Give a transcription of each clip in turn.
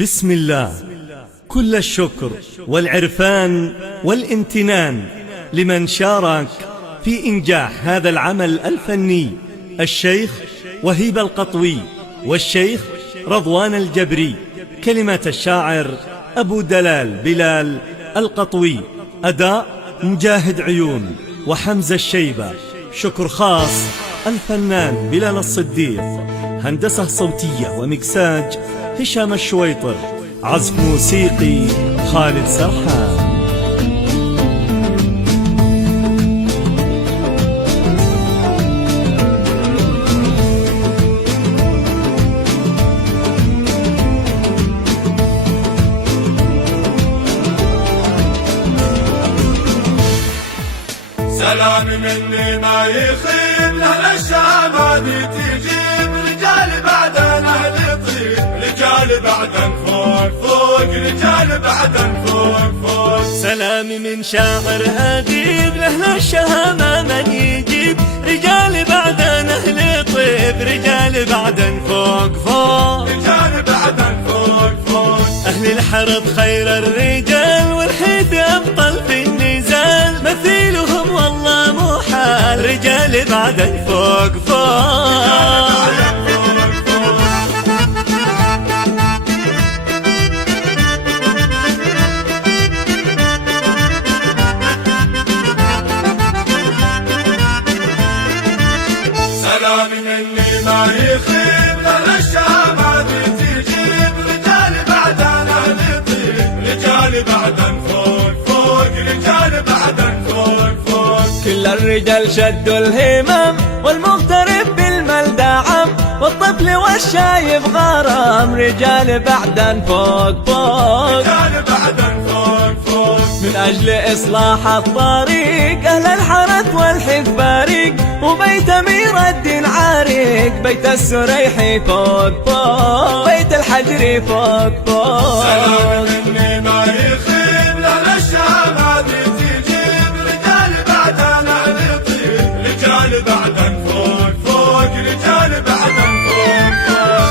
بسم الله. كل الشكر والعرفان والامتنان لمن شارك في إنجاح هذا العمل الفني، الشيخ وهيب القطوي والشيخ رضوان الجبري. كلمة الشاعر أبو دلال بلال القطوي، أداء مجاهد عيون وحمزة الشيبة. شكر خاص الفنان بلال الصديق. هندسة صوتية ومكساج هشام الشويطر. عزف موسيقي خالد سرحان. سلام مني ما يخيب لأهل الشام هذه تجيب رجال بعدن أهل طيب، رجال بعدن فوق فوق، رجال بعدن فوق فوق. سلامي من شاعر أديب لأهل الشهامة من يجيب، رجال بعدن أهل طيب، رجال بعدن فوق فوق، رجال بعدن فوق فوق. أهل الحرب خير الرجال والحيث أبطل في النزال، مثيلهم والله مو حال، رجال بعدن فوق فوق. سلام مني ما يخيب لأهل الشام هذه تجيب رجال بعدن أهل طيب، رجال بعدن فوق فوق، رجال بعدن فوق فوق. كل الرجال شدوا الهمم والمغترب بالمال دعم، والطفل والشايب غرام، رجال بعدن فوق فوق، رجال بعدن فوق فوق. من أجل إصلاح الطريق أهل الحرث والحث بارق، وبيت أمير الدين عارق، بيت السريحي فوق فوق، بيت الحجري فوق فوق. سلام مني ما يخيب لأهل الشام هذه تجيب رجال بعدن أهل طيب، رجال بعدن فوق فوق، رجال بعدن فوق فوق.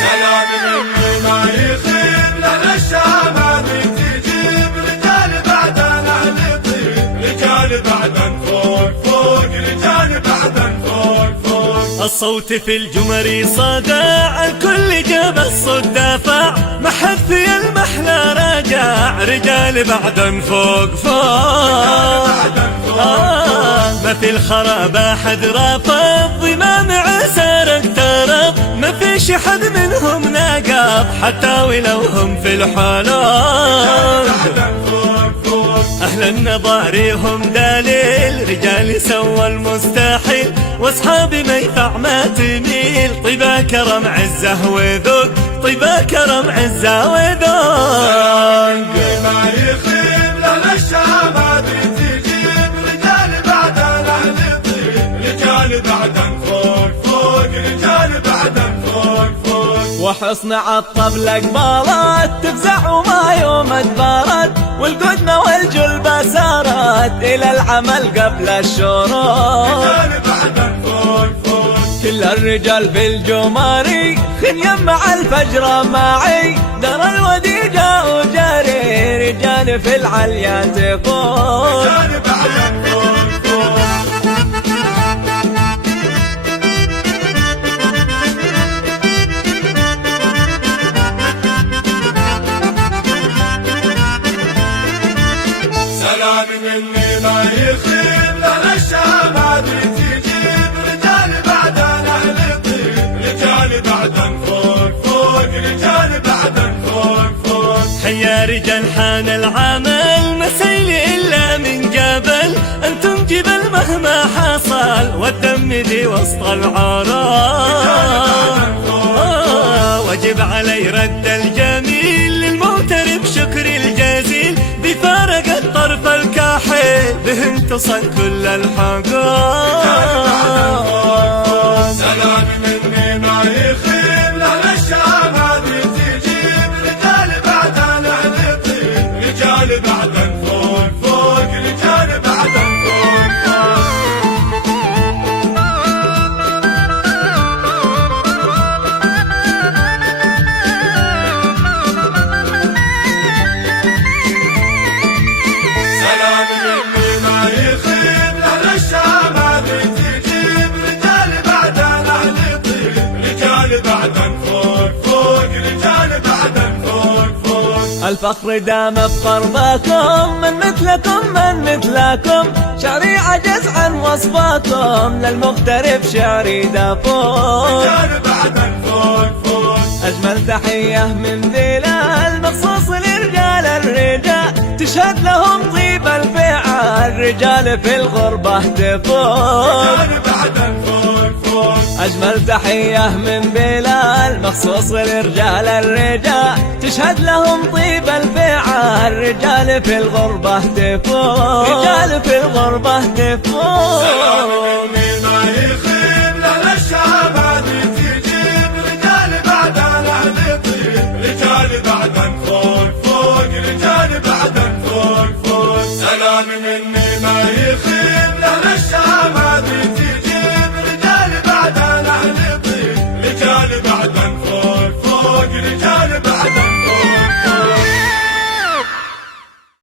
سلام مني ما يخيب لأهل الشام هذه تجيب رجال بعدن أهل طيب، رجال بعدن فوق فوق، رجال بعدن فوق فوق. الصوت في الجمر صداع، الكل جاب الصوت دافع، محثي المحلى راجع، رجال بعدن فوق فوق. ما في الخراب أحد رافض، ضمام عسار اقترب، ما فيش حد منهم ناقض، حتى ولو هم في الحلول. أهل النظاري هم دليل، رجال سوى المستحيل، واصحابي ما ينفع ما تميل، طيبة كرم عزة وذوق، طيبة كرم عزة وذوق. ما يخيب لأهل الشام هذه تجيب رجال بعدن أهل طيب، رجال بعدن فوق فوق، رجال بعدن فوق فوق. وحصن عالطبل قبالات تفزع وما يوم ادبارت، والقدمة والجلبة سارت إلى العمل قبل الشروط، رجال بعدن فوق فوق. كل الرجال بالجماري خنيم مع الفجر معي، در الوديجة وجاري، رجال في العليات فوق، رجال بعدن فوق فوق. سلام مني ما يخيب لأهل الشام هذه تجيب رجال بعدن أهل طيب، رجال بعدن فوق فوق، رجال بعدن فوق فوق. حيا رجال حان العمل، ما سيل إلا من جبل، أنتم جبل مهما حصل، والدم دي وسط العراء. واجب علي رد الجميل للمغترب، شكر الجزيل، بفارق الطرف الكاحل، به انتصر كل الحقوق. سلام مني ما يخيب لأهل الشام هذه تجيب رجال بعدن أهل طيب، رجال بعدن بعدن فوق فوق رجال بعدن فوق فوق. سلام مني ما يخيب لأهل الشام هذه تجيب رجال بعدن أهل طيب رجال بعدن فوق فوق رجال بعدن فوق فوق. الفخر دام بقربكم من مثلكم من مثلكم شعري عجز عن وصفكم للمغترب شعري دافوق رجال بعدن فوق فوق. أجمل تحية من بلال مخصوص لرجال الرجال تشهد لهم طيب الفعال رجال في الغربة تفوق رجال بعدن فوق فوق. أجمل تحية من بلال مخصوص لرجال الرجال تشهد لهم طيب الفعال رجال في الغربة تفوق رجال في الغربة تفوق. سلام مني ما يخيب